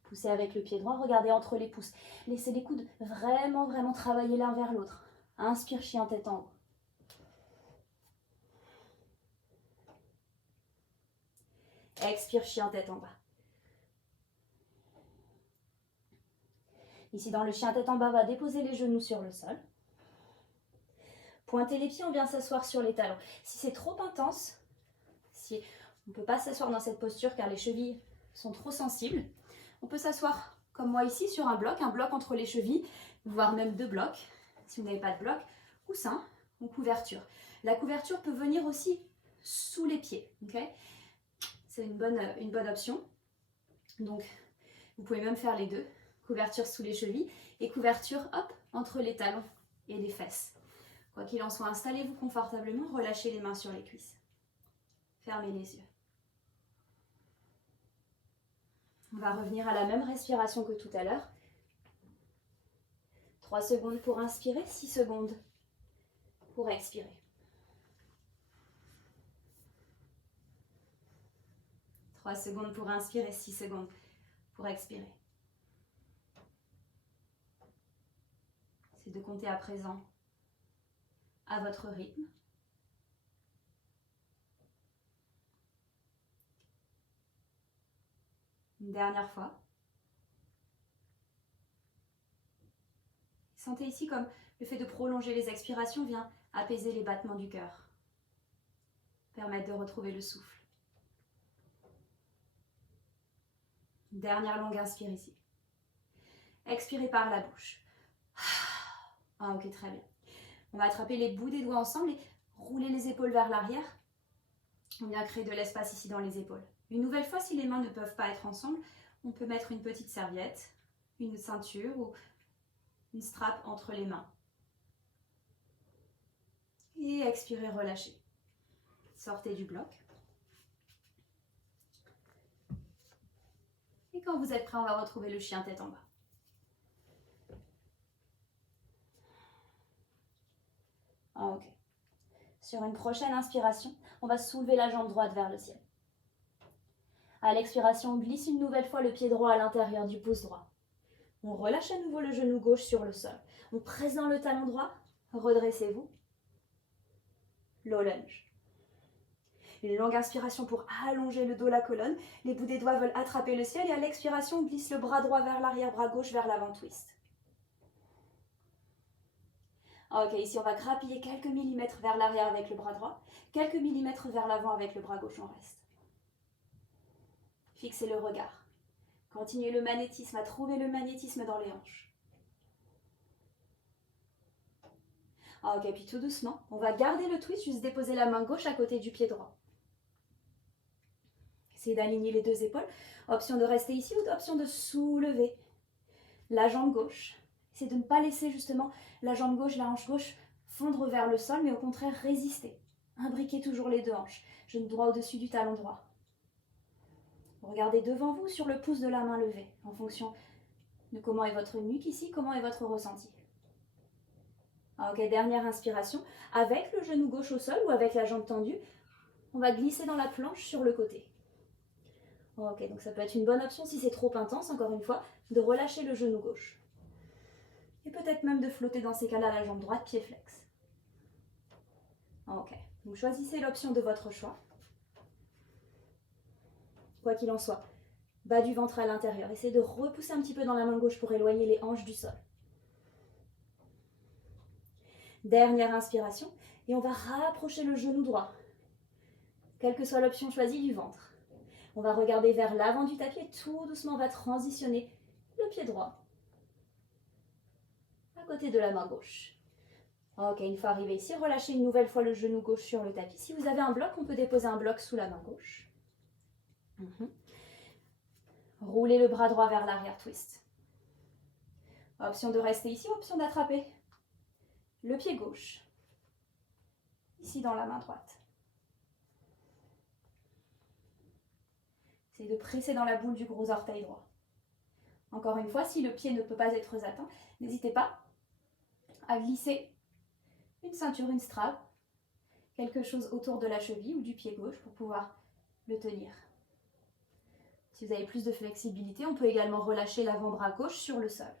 Poussez avec le pied droit, regardez entre les pouces. Laissez les coudes vraiment travailler l'un vers l'autre. Inspire, chien tête en haut. Expire, chien tête en bas. Ici, dans le chien tête en bas, on va déposer les genoux sur le sol. Pointez les pieds, on vient s'asseoir sur les talons. Si c'est trop intense, si on ne peut pas s'asseoir dans cette posture car les chevilles sont trop sensibles, on peut s'asseoir comme moi ici sur un bloc entre les chevilles, voire même 2 blocs, si vous n'avez pas de bloc, coussin ou couverture. La couverture peut venir aussi sous les pieds, okay. C'est une bonne option. Donc, vous pouvez même faire les deux. Couverture sous les chevilles et couverture, hop, entre les talons et les fesses. Quoi qu'il en soit, installez-vous confortablement, relâchez les mains sur les cuisses. Fermez les yeux. On va revenir à la même respiration que tout à l'heure. 3 secondes pour inspirer, 6 secondes pour expirer. 3 secondes pour inspirer, 6 secondes pour expirer. C'est de compter à présent à votre rythme. Une dernière fois. Sentez ici comme le fait de prolonger les expirations vient apaiser les battements du cœur. Permettre de retrouver le souffle. Une dernière longue inspire ici. Expirez par la bouche. Ah, ok, très bien. On va attraper les bouts des doigts ensemble et rouler les épaules vers l'arrière. On vient créer de l'espace ici dans les épaules. Une nouvelle fois, si les mains ne peuvent pas être ensemble, on peut mettre une petite serviette, une ceinture ou une strap entre les mains. Et expirez, relâchez. Sortez du bloc. Et quand vous êtes prêt, on va retrouver le chien tête en bas. Ah, ok. Sur une prochaine inspiration, on va soulever la jambe droite vers le ciel. À l'expiration, on glisse une nouvelle fois le pied droit à l'intérieur du pouce droit. On relâche à nouveau le genou gauche sur le sol. On presse dans le talon droit. Redressez-vous. Low lunge. Une longue inspiration pour allonger le dos, la colonne. Les bouts des doigts veulent attraper le ciel et à l'expiration, on glisse le bras droit vers l'arrière, bras gauche vers l'avant, twist. Ok, ici on va grappiller quelques millimètres vers l'arrière avec le bras droit, quelques millimètres vers l'avant avec le bras gauche, on reste. Fixez le regard. Continuez le magnétisme, à trouver le magnétisme dans les hanches. Ok, puis tout doucement, on va garder le twist, juste déposer la main gauche à côté du pied droit. Essayez d'aligner les deux épaules. Option de rester ici ou option de soulever la jambe gauche. Essayez de ne pas laisser justement la jambe gauche, la hanche gauche fondre vers le sol, mais au contraire résister. Imbriquez toujours les deux hanches. Genou droit au-dessus du talon droit. Regardez devant vous sur le pouce de la main levée, en fonction de comment est votre nuque ici, comment est votre ressenti. Ok, dernière inspiration. Avec le genou gauche au sol ou avec la jambe tendue, on va glisser dans la planche sur le côté. Ok, donc ça peut être une bonne option si c'est trop intense, encore une fois, de relâcher le genou gauche. Et peut-être même de flotter dans ces cas-là la jambe droite, pied flex. Ok, donc choisissez l'option de votre choix. Quoi qu'il en soit, bas du ventre à l'intérieur. Essayez de repousser un petit peu dans la main gauche pour éloigner les hanches du sol. Dernière inspiration, et on va rapprocher le genou droit, quelle que soit l'option choisie du ventre. On va regarder vers l'avant du tapis et tout doucement on va transitionner le pied droit à côté de la main gauche. Ok, une fois arrivé ici, relâchez une nouvelle fois le genou gauche sur le tapis. Si vous avez un bloc, on peut déposer un bloc sous la main gauche. Roulez le bras droit vers l'arrière, twist. Option de rester ici, option d'attraper le pied gauche, ici dans la main droite. Essayez de presser dans la boule du gros orteil droit. Encore une fois, si le pied ne peut pas être atteint, n'hésitez pas à glisser une ceinture, une strap, quelque chose autour de la cheville ou du pied gauche pour pouvoir le tenir. Si vous avez plus de flexibilité, on peut également relâcher l'avant-bras gauche sur le sol.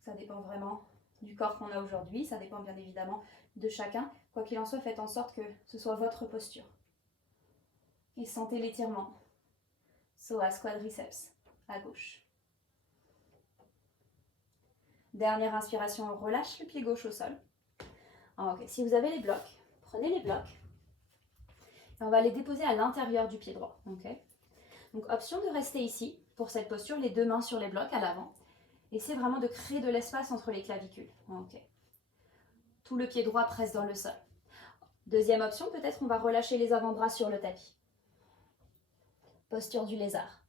Ça dépend vraiment du corps qu'on a aujourd'hui, ça dépend bien évidemment de chacun. Quoi qu'il en soit, faites en sorte que ce soit votre posture. Et sentez l'étirement. Psoas quadriceps à gauche. Dernière inspiration, on relâche le pied gauche au sol. Ok, si vous avez les blocs, prenez les blocs. Et on va les déposer à l'intérieur du pied droit. Okay. Donc option de rester ici, pour cette posture, les deux mains sur les blocs à l'avant. Essayez vraiment de créer de l'espace entre les clavicules. Okay. Tout le pied droit presse dans le sol. Deuxième option, peut-être on va relâcher les avant-bras sur le tapis. Posture du lézard.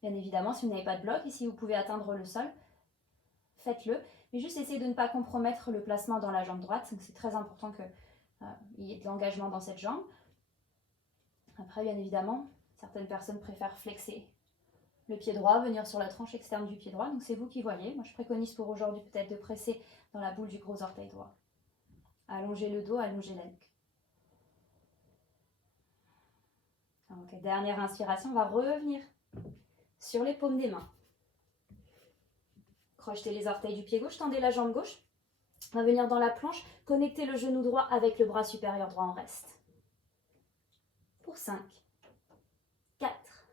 Bien évidemment, si vous n'avez pas de bloc et si vous pouvez atteindre le sol, faites-le. Mais juste essayez de ne pas compromettre le placement dans la jambe droite. C'est très important qu'il y ait de l'engagement dans cette jambe. Après, bien évidemment, certaines personnes préfèrent flexer le pied droit, venir sur la tranche externe du pied droit. Donc c'est vous qui voyez. Moi, je préconise pour aujourd'hui peut-être de presser dans la boule du gros orteil droit. Allongez le dos, allongez la nuque. Ok, dernière inspiration, on va revenir sur les paumes des mains. Crochetez les orteils du pied gauche, tendez la jambe gauche. On va venir dans la planche, connectez le genou droit avec le bras supérieur droit, on reste. Pour 5, 4,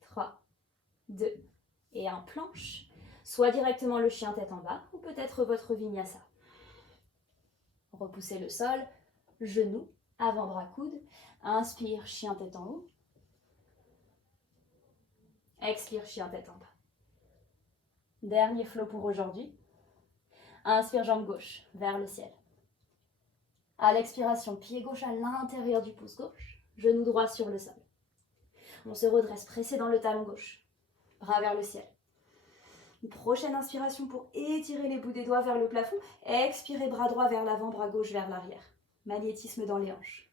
3, 2 et 1, planche. Soit directement le chien tête en bas, ou peut-être votre vinyasa. Repoussez le sol, genou, avant-bras coude. Inspire, chien tête en haut. Expire, chien tête en bas. Dernier flow pour aujourd'hui. Inspire, jambe gauche vers le ciel. À l'expiration, pied gauche à l'intérieur du pouce gauche, genou droit sur le sol. On se redresse, pressé dans le talon gauche, bras vers le ciel. Une prochaine inspiration pour étirer les bouts des doigts vers le plafond. Expirez, bras droit vers l'avant, bras gauche vers l'arrière. Magnétisme dans les hanches.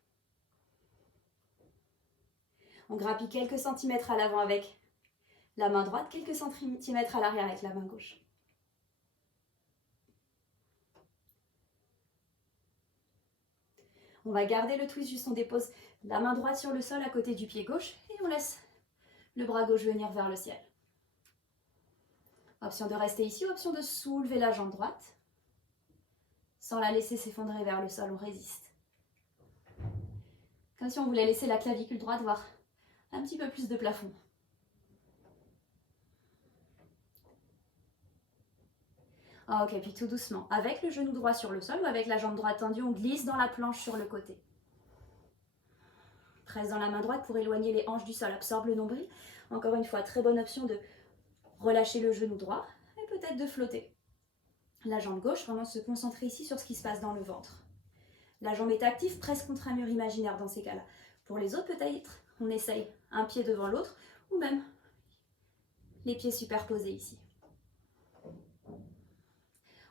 On grappille quelques centimètres à l'avant avec la main droite, quelques centimètres à l'arrière avec la main gauche. On va garder le twist, juste on dépose la main droite sur le sol à côté du pied gauche et on laisse le bras gauche venir vers le ciel. Option de rester ici, option de soulever la jambe droite. Sans la laisser s'effondrer vers le sol, on résiste. Comme si on voulait laisser la clavicule droite voir un petit peu plus de plafond. Ok, puis tout doucement, avec le genou droit sur le sol ou avec la jambe droite tendue, on glisse dans la planche sur le côté. Presse dans la main droite pour éloigner les hanches du sol, absorbe le nombril. Encore une fois, très bonne option de relâcher le genou droit et peut-être de flotter. La jambe gauche, vraiment se concentrer ici sur ce qui se passe dans le ventre. La jambe est active, presque contre un mur imaginaire dans ces cas-là. Pour les autres, peut-être, on essaye un pied devant l'autre ou même les pieds superposés ici.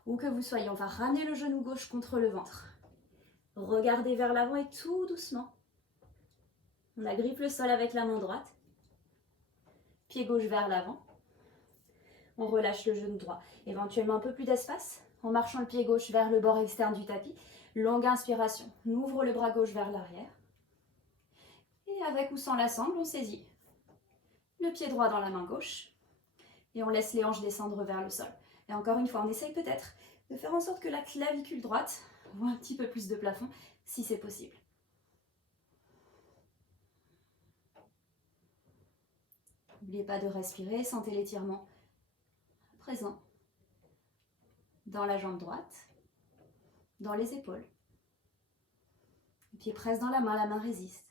Où que vous soyez, on va ramener le genou gauche contre le ventre. Regardez vers l'avant et tout doucement. On agrippe le sol avec la main droite. Pied gauche vers l'avant. On relâche le genou droit. Éventuellement un peu plus d'espace en marchant le pied gauche vers le bord externe du tapis. Longue inspiration. On ouvre le bras gauche vers l'arrière. Et avec ou sans la sangle, on saisit le pied droit dans la main gauche. Et on laisse les hanches descendre vers le sol. Et encore une fois, on essaye peut-être de faire en sorte que la clavicule droite voit un petit peu plus de plafond, si c'est possible. N'oubliez pas de respirer, sentez l'étirement présent dans la jambe droite, dans les épaules. Le pied presse dans la main résiste.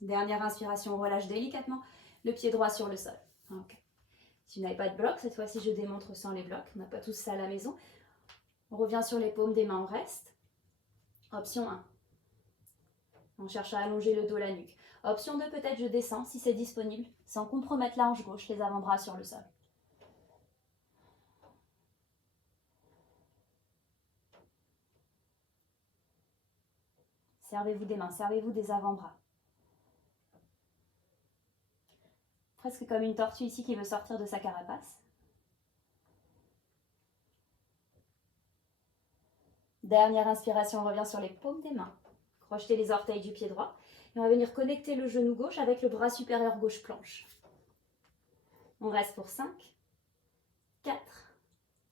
Dernière inspiration, on relâche délicatement le pied droit sur le sol. Okay. Si vous n'avez pas de bloc, cette fois-ci je démontre sans les blocs, on n'a pas tous ça à la maison. On revient sur les paumes des mains, on reste. Option 1. On cherche à allonger le dos, la nuque. Option 2, peut-être je descends si c'est disponible, sans compromettre la hanche gauche, les avant-bras sur le sol. Servez-vous des mains, servez-vous des avant-bras. Presque comme une tortue ici qui veut sortir de sa carapace. Dernière inspiration, on revient sur les paumes des mains. Crochetez les orteils du pied droit. Et on va venir connecter le genou gauche avec le bras supérieur gauche planche. On reste pour 5, 4,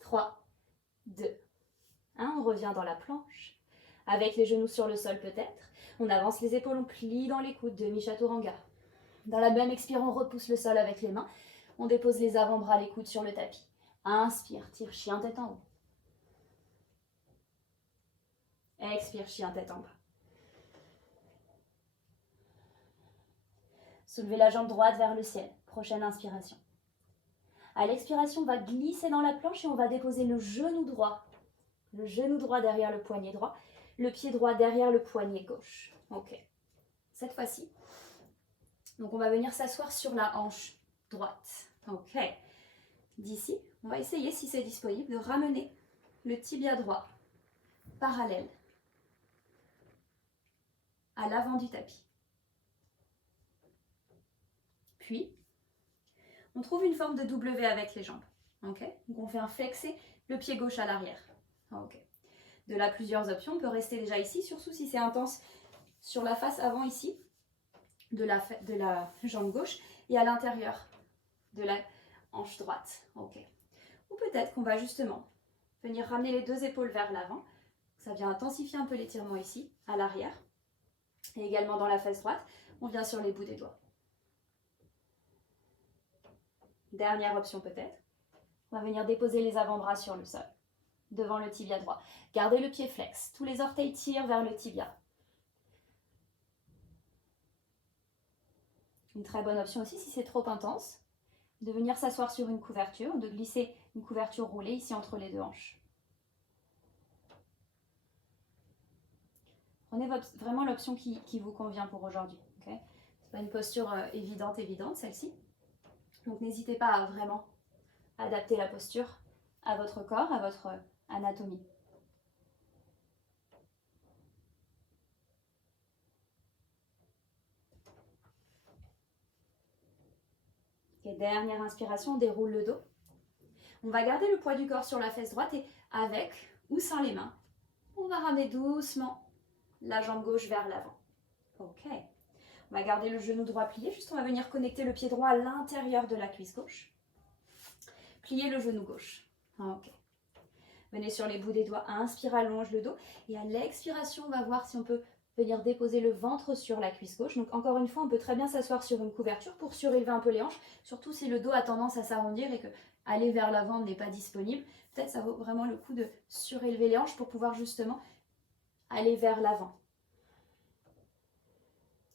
3, 2, 1. On revient dans la planche. Avec les genoux sur le sol peut-être. On avance les épaules, on plie dans les coudes, demi-chaturanga. Dans la même expire, on repousse le sol avec les mains. On dépose les avant-bras, les coudes sur le tapis. Inspire, tire, chien tête en haut. Expire, chien tête en bas. Soulevez la jambe droite vers le ciel. Prochaine inspiration. À l'expiration, on va glisser dans la planche et on va déposer le genou droit. Le genou droit derrière le poignet droit. Le pied droit derrière le poignet gauche. Ok. Cette fois-ci, donc on va venir s'asseoir sur la hanche droite. Ok. D'ici, on va essayer, si c'est disponible, de ramener le tibia droit parallèle à l'avant du tapis. Puis, on trouve une forme de W avec les jambes. Okay. Donc on fait un flexé, le pied gauche à l'arrière. Okay. De là, plusieurs options. On peut rester déjà ici, surtout si c'est intense sur la face avant ici, de la jambe gauche, et à l'intérieur de la hanche droite. Okay. Ou peut-être qu'on va justement venir ramener les deux épaules vers l'avant. Ça vient intensifier un peu l'étirement ici, à l'arrière. Et également dans la fesse droite, on vient sur les bouts des doigts. Dernière option peut-être. On va venir déposer les avant-bras sur le sol, devant le tibia droit. Gardez le pied flex. Tous les orteils tirent vers le tibia. Une très bonne option aussi, si c'est trop intense, de venir s'asseoir sur une couverture, de glisser une couverture roulée ici entre les deux hanches. Prenez vraiment l'option qui vous convient pour aujourd'hui. Okay. Ce n'est pas une posture évidente celle-ci. Donc n'hésitez pas à vraiment adapter la posture à votre corps, à votre anatomie. Et dernière inspiration, on déroule le dos. On va garder le poids du corps sur la fesse droite et avec ou sans les mains, on va ramener doucement la jambe gauche vers l'avant. Ok. On va garder le genou droit plié, juste on va venir connecter le pied droit à l'intérieur de la cuisse gauche. Pliez le genou gauche. Ok. Venez sur les bouts des doigts, inspire, allonge le dos. Et à l'expiration, on va voir si on peut venir déposer le ventre sur la cuisse gauche. Donc encore une fois, on peut très bien s'asseoir sur une couverture pour surélever un peu les hanches, surtout si le dos a tendance à s'arrondir et que aller vers l'avant n'est pas disponible. Peut-être ça vaut vraiment le coup de surélever les hanches pour pouvoir justement aller vers l'avant.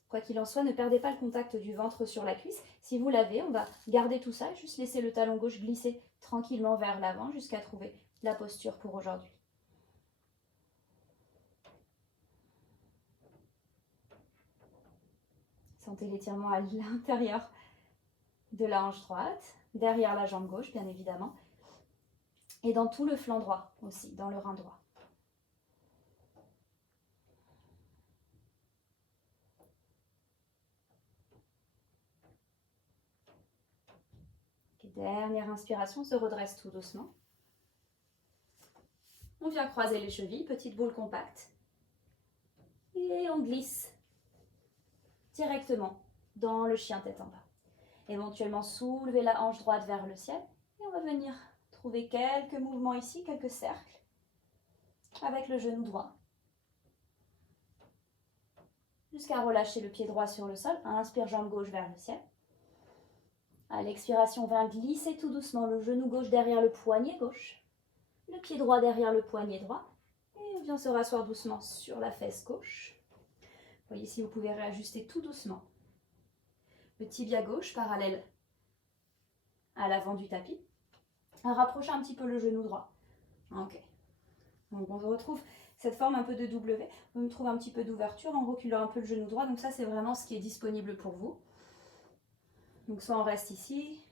Quoi qu'il en soit, ne perdez pas le contact du ventre sur la cuisse. Si vous l'avez, on va garder tout ça, juste laisser le talon gauche glisser tranquillement vers l'avant jusqu'à trouver la posture pour aujourd'hui. Sentez l'étirement à l'intérieur de la hanche droite, derrière la jambe gauche bien évidemment, et dans tout le flanc droit aussi, dans le rein droit. Dernière inspiration, on se redresse tout doucement. On vient croiser les chevilles, petite boule compacte. Et on glisse directement dans le chien tête en bas. Éventuellement soulever la hanche droite vers le ciel. Et on va venir trouver quelques mouvements ici, quelques cercles. Avec le genou droit. Jusqu'à relâcher le pied droit sur le sol. Inspire, jambe gauche vers le ciel. À l'expiration, on va glisser tout doucement le genou gauche derrière le poignet gauche. Le pied droit derrière le poignet droit. Et on vient se rasseoir doucement sur la fesse gauche. Voyez si vous pouvez réajuster tout doucement. Le tibia gauche parallèle à l'avant du tapis. Rapprochez un petit peu le genou droit. Ok. Donc on retrouve cette forme un peu de W. On trouve un petit peu d'ouverture en reculant un peu le genou droit. Donc ça c'est vraiment ce qui est disponible pour vous. Donc soit on reste ici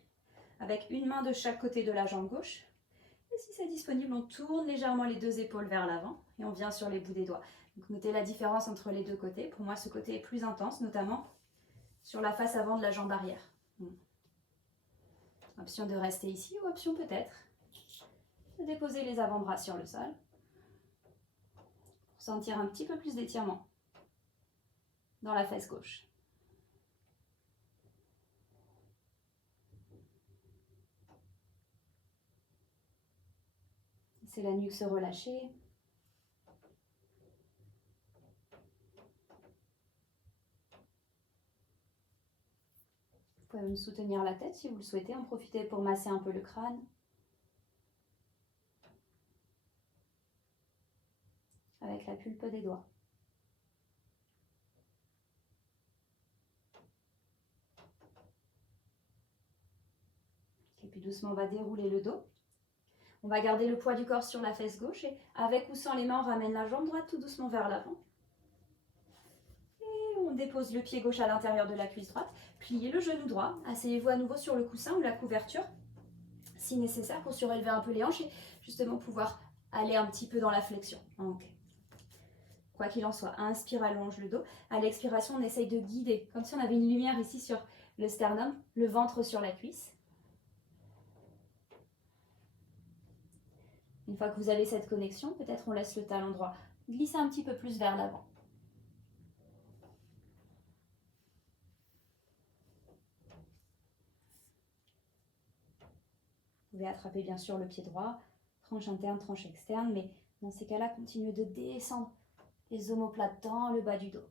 avec une main de chaque côté de la jambe gauche. Et si c'est disponible, on tourne légèrement les deux épaules vers l'avant et on vient sur les bouts des doigts. Donc notez la différence entre les deux côtés. Pour moi, ce côté est plus intense, notamment sur la face avant de la jambe arrière. Option de rester ici ou option peut-être de déposer les avant-bras sur le sol pour sentir un petit peu plus d'étirement dans la fesse gauche. C'est la nuque se relâcher. Vous pouvez même soutenir la tête si vous le souhaitez. En profiter pour masser un peu le crâne. Avec la pulpe des doigts. Et puis doucement, on va dérouler le dos. On va garder le poids du corps sur la fesse gauche et avec ou sans les mains, on ramène la jambe droite tout doucement vers l'avant. Et on dépose le pied gauche à l'intérieur de la cuisse droite. Pliez le genou droit. Asseyez-vous à nouveau sur le coussin ou la couverture, si nécessaire, pour surélever un peu les hanches et justement pouvoir aller un petit peu dans la flexion. Ok. Quoi qu'il en soit, inspire, allonge le dos. À l'expiration, on essaye de guider, comme si on avait une lumière ici sur le sternum, le ventre sur la cuisse. Une fois que vous avez cette connexion, peut-être on laisse le talon droit glisser un petit peu plus vers l'avant. Vous pouvez attraper bien sûr le pied droit, tranche interne, tranche externe, mais dans ces cas-là, continuez de descendre les omoplates dans le bas du dos.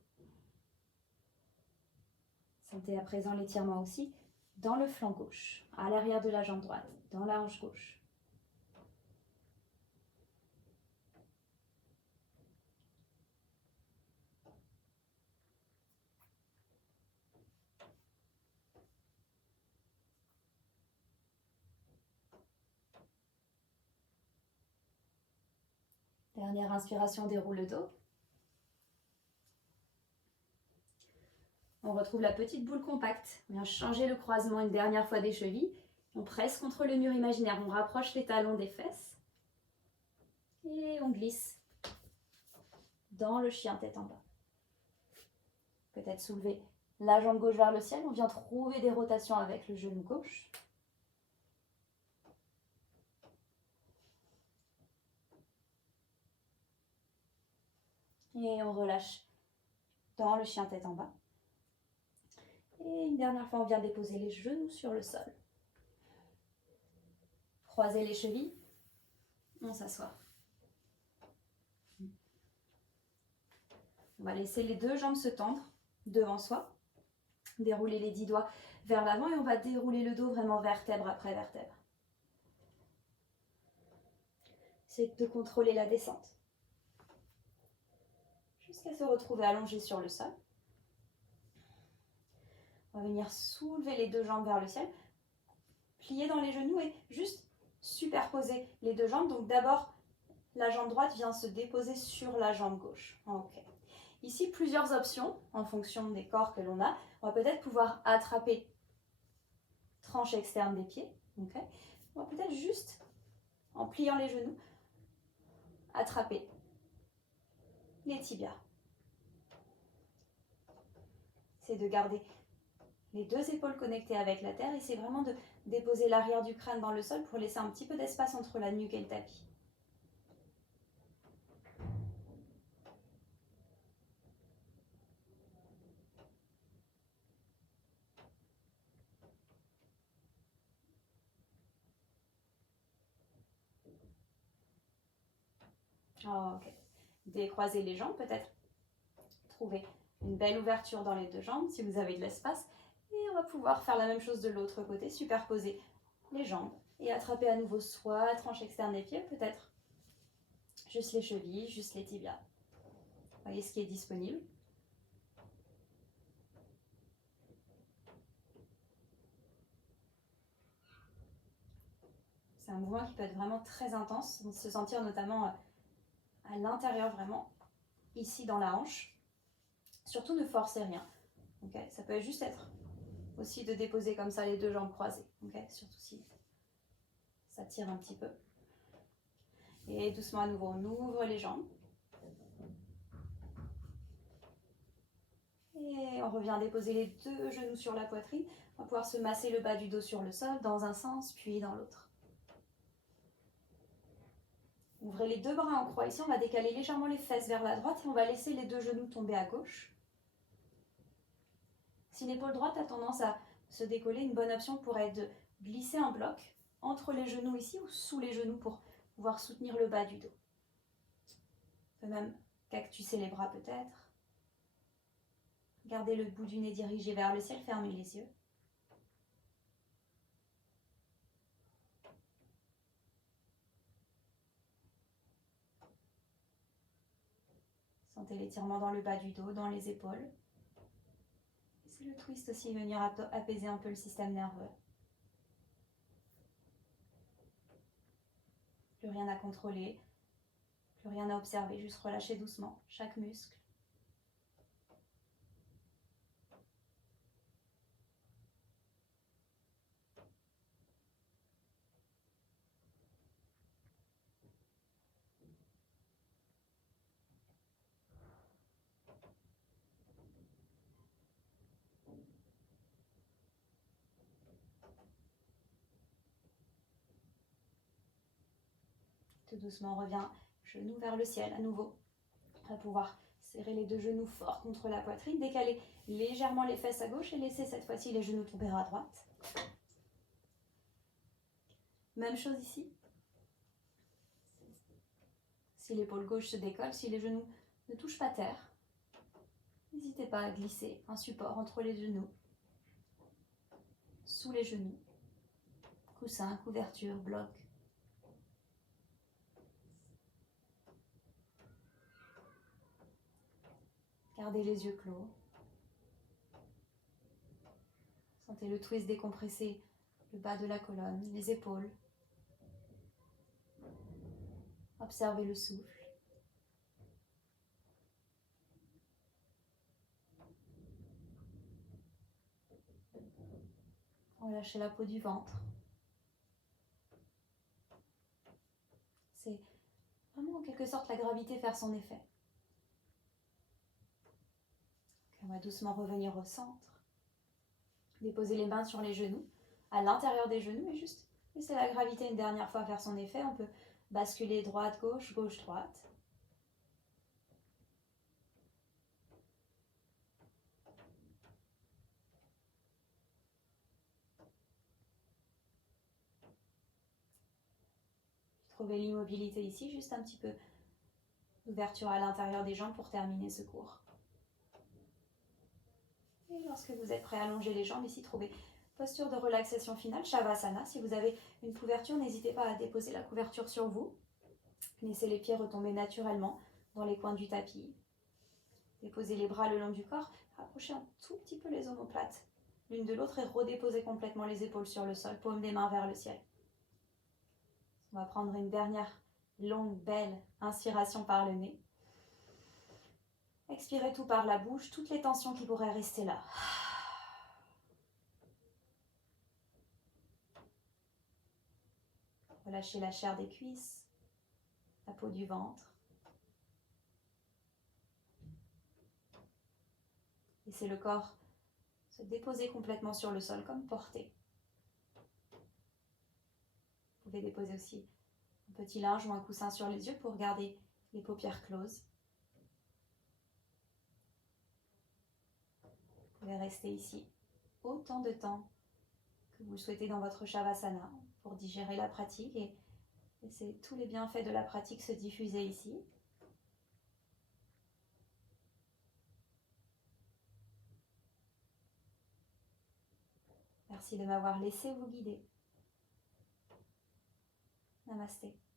Sentez à présent l'étirement aussi dans le flanc gauche, à l'arrière de la jambe droite, dans la hanche gauche. Dernière inspiration, déroule le dos. On retrouve la petite boule compacte. On vient changer le croisement une dernière fois des chevilles. On presse contre le mur imaginaire. On rapproche les talons des fesses. Et on glisse dans le chien tête en bas. Peut-être soulever la jambe gauche vers le ciel. On vient trouver des rotations avec le genou gauche. Et on relâche dans le chien tête en bas. Et une dernière fois, on vient déposer les genoux sur le sol. Croiser les chevilles. On s'assoit. On va laisser les deux jambes se tendre devant soi. Dérouler les 10 doigts vers l'avant et on va dérouler le dos vraiment vertèbre après vertèbre. C'est de contrôler la descente. Jusqu'à se retrouver allongé sur le sol. On va venir soulever les deux jambes vers le ciel, plier dans les genoux et juste superposer les deux jambes. Donc d'abord, la jambe droite vient se déposer sur la jambe gauche. Ok. Ici, plusieurs options en fonction des corps que l'on a. On va peut-être pouvoir attraper tranche externe des pieds. Okay. On va peut-être juste, en pliant les genoux, attraper les tibias. C'est de garder les deux épaules connectées avec la terre et c'est vraiment de déposer l'arrière du crâne dans le sol pour laisser un petit peu d'espace entre la nuque et le tapis. Ok. Décroiser les jambes, peut-être trouver une belle ouverture dans les deux jambes si vous avez de l'espace. Et on va pouvoir faire la même chose de l'autre côté, superposer les jambes et attraper à nouveau soit tranche externe des pieds, peut-être juste les chevilles, juste les tibias. Voyez ce qui est disponible. C'est un mouvement qui peut être vraiment très intense, se sentir notamment à l'intérieur vraiment, ici dans la hanche. Surtout ne forcez rien. Okay, ça peut juste être aussi de déposer comme ça les deux jambes croisées. Okay, surtout si ça tire un petit peu. Et doucement à nouveau, on ouvre les jambes. Et on revient déposer les deux genoux sur la poitrine. On va pouvoir se masser le bas du dos sur le sol dans un sens, puis dans l'autre. Ouvrez les deux bras en croix. Ici, on va décaler légèrement les fesses vers la droite et on va laisser les deux genoux tomber à gauche. Si l'épaule droite a tendance à se décoller, une bonne option pourrait être de glisser un bloc entre les genoux ici ou sous les genoux pour pouvoir soutenir le bas du dos. On peut même cactusser les bras peut-être. Gardez le bout du nez dirigé vers le ciel, fermez les yeux. Sentez l'étirement dans le bas du dos, dans les épaules. C'est le twist aussi, venir apaiser un peu le système nerveux. Plus rien à contrôler, plus rien à observer, juste relâcher doucement chaque muscle. Tout doucement, on revient genou vers le ciel à nouveau. On va pouvoir serrer les deux genoux fort contre la poitrine, décaler légèrement les fesses à gauche et laisser cette fois-ci les genoux tomber à droite. Même chose ici. Si l'épaule gauche se décolle, si les genoux ne touchent pas terre, n'hésitez pas à glisser un support entre les genoux, sous les genoux, coussin, couverture, bloc. Gardez les yeux clos. Sentez le twist décompresser le bas de la colonne, les épaules. Observez le souffle. Relâchez la peau du ventre. C'est vraiment en quelque sorte la gravité faire son effet. On va doucement revenir au centre. Déposer les mains sur les genoux, à l'intérieur des genoux et juste laisser la gravité une dernière fois faire son effet. On peut basculer droite-gauche, gauche-droite. Trouvez l'immobilité ici, juste un petit peu d'ouverture à l'intérieur des jambes pour terminer ce cours. Et lorsque vous êtes prêt à allonger les jambes, ici, trouvez posture de relaxation finale, Shavasana. Si vous avez une couverture, n'hésitez pas à déposer la couverture sur vous. Laissez les pieds retomber naturellement dans les coins du tapis. Déposez les bras le long du corps. Rapprochez un tout petit peu les omoplates l'une de l'autre et redéposez complètement les épaules sur le sol, paume des mains vers le ciel. On va prendre une dernière longue, belle inspiration par le nez. Expirez tout par la bouche, toutes les tensions qui pourraient rester là. Relâchez la chair des cuisses, la peau du ventre. Laissez le corps se déposer complètement sur le sol comme porté. Vous pouvez déposer aussi un petit linge ou un coussin sur les yeux pour garder les paupières closes. Vous pouvez rester ici autant de temps que vous le souhaitez dans votre Shavasana pour digérer la pratique et laisser tous les bienfaits de la pratique se diffuser ici. Merci de m'avoir laissé vous guider. Namasté.